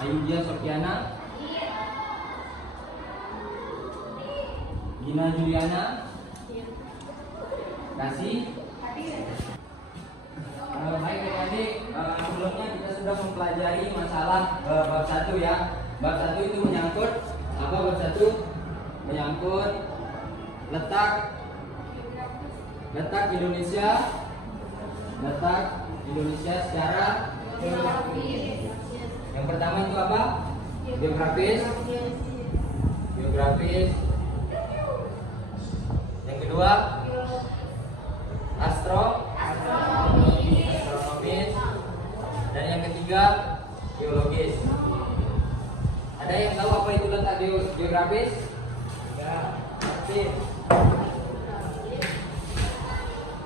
Ayudhya Sofiana, Gina Juliana, Kasih. Baik adik-adik, sebelumnya kita sudah mempelajari masalah bab 1 ya. Bab 1 itu menyangkut apa? Bab 1 menyangkut letak Indonesia secara geografis. Yang pertama itu apa? Geografis. Yang kedua astronomis. Dan yang ketiga geologis. Ada yang tahu apa itu letak geografis? Ya, pasti.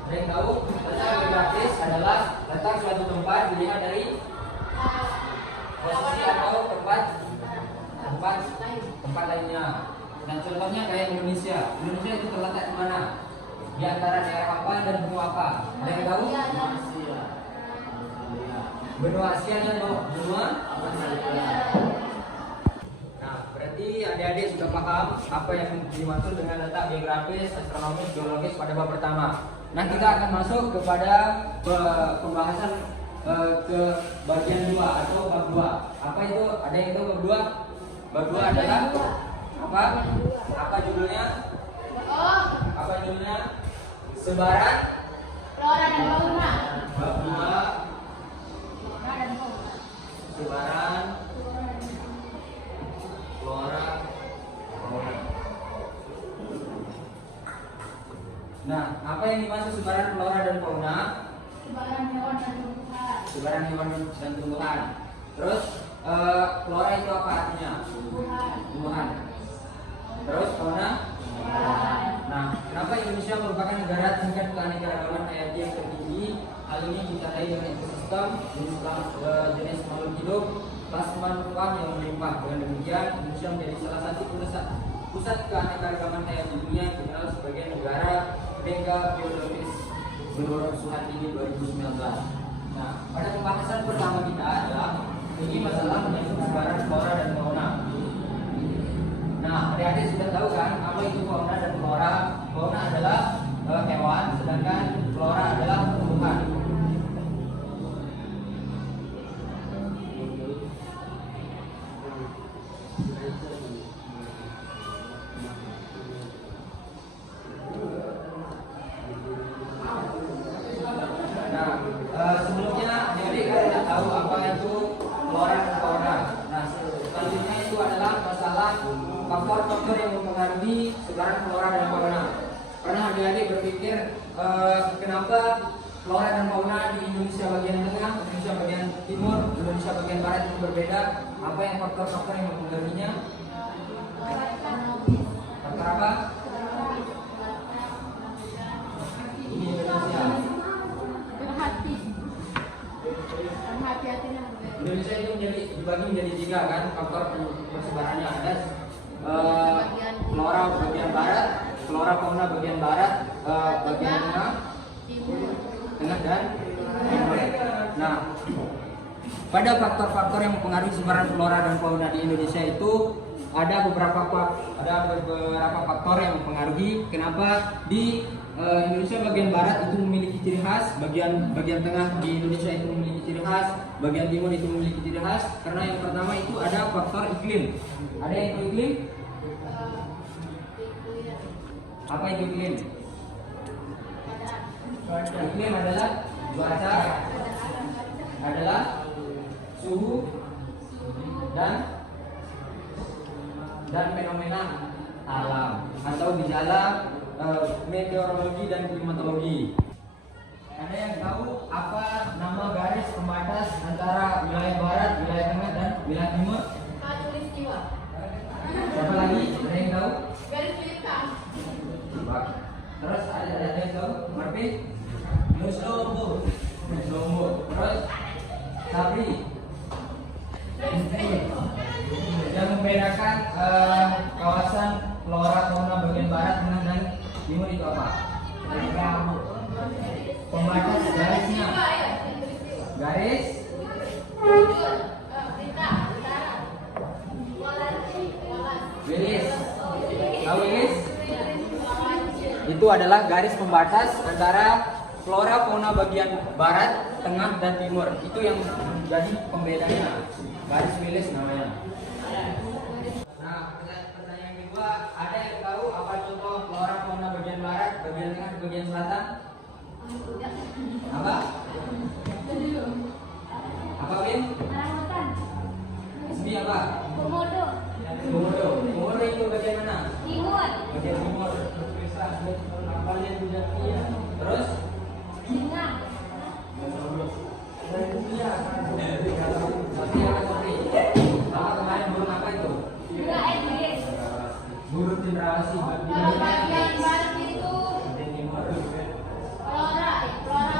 Ada yang tahu? Letak geografis adalah letak suatu tempat dilihat dari posisi atau tempat lainnya. Dan contohnya kayak Indonesia. Indonesia itu terletak di mana? Di antara daerah apa dan benua apa? Ada yang tahu? Benua Asia dan benua Asia. Nah, berarti adik-adik sudah paham apa yang dimaksud dengan letak geografis, astronomis, geologis pada bab pertama. Nah, kita akan masuk kepada pembahasan ke bagian 2 atau bab 2. Apa itu? Ada yang tahu bab 2? Bab 2 adalah apa? Apa judulnya? Sebaran flora dan fauna. Bab 2 sebaran flora fauna. Nah, apa yang dimaksud sebaran flora dan fauna? Sebaran hewan dan tumbuhan. Terus flora itu apa artinya? Tumbuhan. Terus fauna? Nah, kenapa Indonesia merupakan negara tingkat keanekaragaman hayati yang tertinggi? Hal ini ditandai dengan ekosistem, jenis makhluk hidup, plasma yang melimpah. Dengan demikian, Indonesia menjadi salah satu pusat keanekaragaman hayati dunia yang dikenal sebagai negara mega biologis menurut Suhat Tinggi 2019. Nah, pada pembahasan pertama kita adalah ini masalah menyangkut sebaran flora dan fauna. Nah, adik-adik sudah tahu kan apa itu fauna dan flora? Fauna adalah hewan, sedangkan flora adalah tumbuhan. Sebelumnya adik-adik sudah tahu apa itu flora dan fauna. Nah, selanjutnya itu adalah masalah faktor-faktor yang mempengaruhi sebaran flora dan fauna. Pernah adik-adik berpikir kenapa flora dan fauna di Indonesia bagian tengah, Indonesia bagian timur, Indonesia bagian barat itu berbeda? Apa yang faktor-faktor yang mempengaruhinya? Faktor apa? Ini Indonesia. Indonesia itu dibagi menjadi 3 kan faktor persebarannya. Ada flora bagian barat, flora fauna bagian barat, bagian tengah dan timur. Nah, pada faktor-faktor yang mempengaruhi sebaran flora dan fauna di Indonesia itu ada beberapa faktor yang mempengaruhi kenapa di Indonesia bagian barat itu memiliki ciri khas, bagian tengah di Indonesia itu memiliki ciri khas, bagian timur itu memiliki ciri khas. Karena yang pertama itu ada faktor iklim. Ada yang itu iklim? Apa itu iklim? Iklim adalah cuaca, adalah suhu dan fenomena alam atau gejala meteorologi dan klimatologi. Ada yang tahu apa nama garis pembatas antara wilayah barat, wilayah tengah dan wilayah timur? Khatulistiwa. Siapa lagi? Ada yang tahu? Garis bintang. Terus ada yang tahu? Marpi? Muslombur. Terus Sabri. Yang membedakan kawasan flora fauna bagian barat, tengah dan timur itu apa? Pembatas garisnya. Garis itu adalah garis pembatas antara flora fauna bagian barat, tengah, dan timur. Itu yang jadi pembedanya. Garis Willis namanya. Nah, pertanyaan kedua, ada yang tahu apa contoh flora fauna bagian barat, bagian tengah, bagian selatan? Apa? Apa, Win? Ini apa? Komodo. Komodo itu bagian mana? Timur. Bagian timur. Terus? Singa. Tapi apa tadi? Sama kemarin burung apa itu? Juga Inggris. Burung cendrawasih. Kalau bagian barat itu Bagian timur. flora fauna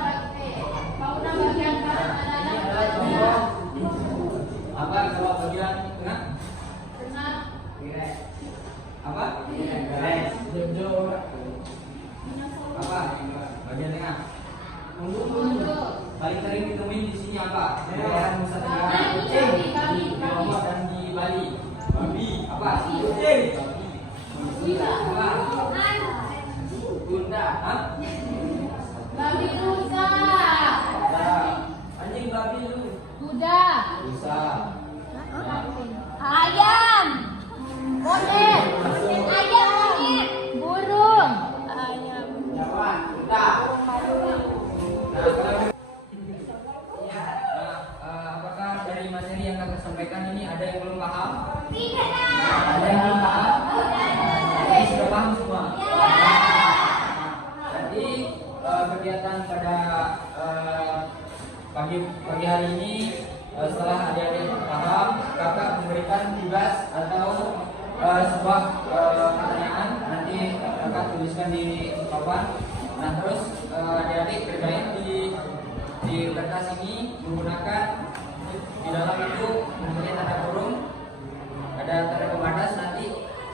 bagian barat Ini adalah adalah contoh apa kalau bagian tengah? tengah. Apa? Apa? Bagian tengah. Komodo. Paling sering ditemui di sini apa? Di daerah Nusa Tenggara. Babi. Di Lombok dan di Bali. Babi. Apa? Gila. Apa? Tunda. Hah? Babi rusa. Anjing babi lu. Kuda. Rusa. Ayam. Monyet. Ayam monyet. Burung. Ayam. Apakah dari materi yang kakak sampaikan ini ada yang belum paham? Tidak. Ada yang belum paham? Ini sudah paham semua. Jadi kegiatan pada pagi hari ini setelah adik-adik paham, kakak memberikan tugas atau sebuah pertanyaan, nanti kakak tuliskan di papan. Nah terus adik-adik kerjain di kertas ini menggunakan di dalam itu mempunyai tanda kurung, ada tanda pembatas nanti.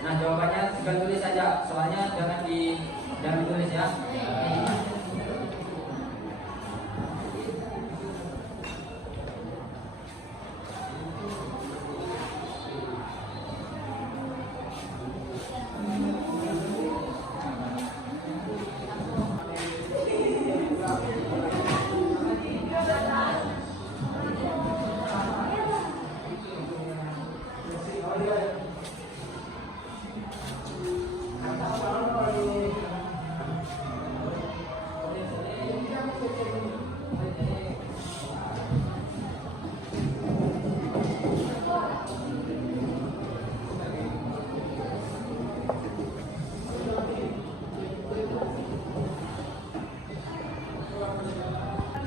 Nah jawabannya tinggal tulis saja, soalnya jangan ditulis ya.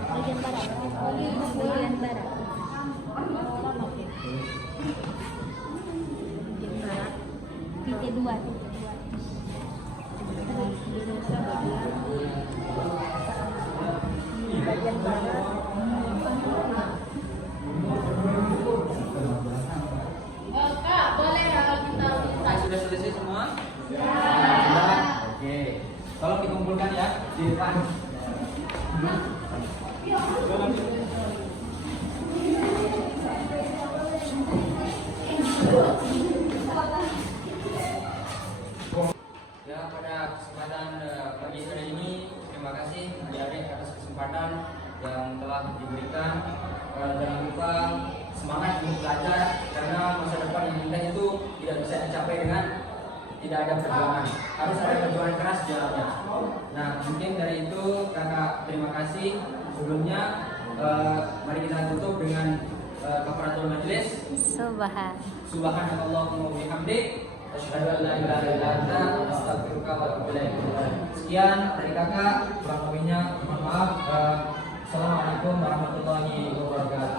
Bagian barat. Bagian barat. Titik dua. Bagian barat. Kak, boleh kalau kita Sudah selesai semua? Sudah? Oke. Tolong dikumpulkan ya di depan. Ya, pada kesempatan pagi sore ini terima kasih adik-adik atas kesempatan yang telah diberikan. Jangan lupa semangat untuk belajar, karena masa depan yang indah itu tidak bisa dicapai dengan tidak ada perjuangan. Harus ada perjuangan keras di dalamnya. Nah, mungkin dari itu kakak terima kasih. Sebelumnya mari kita tutup dengan kafaratul majelis. Subhanallahumma wa bihamdik, asyhadu an la ilaha illa anta, astaghfiruka wa atubu ilaik. Sekian dari kakak, kurang lebihnya mohon maaf. Assalamualaikum warahmatullahi wabarakatuh.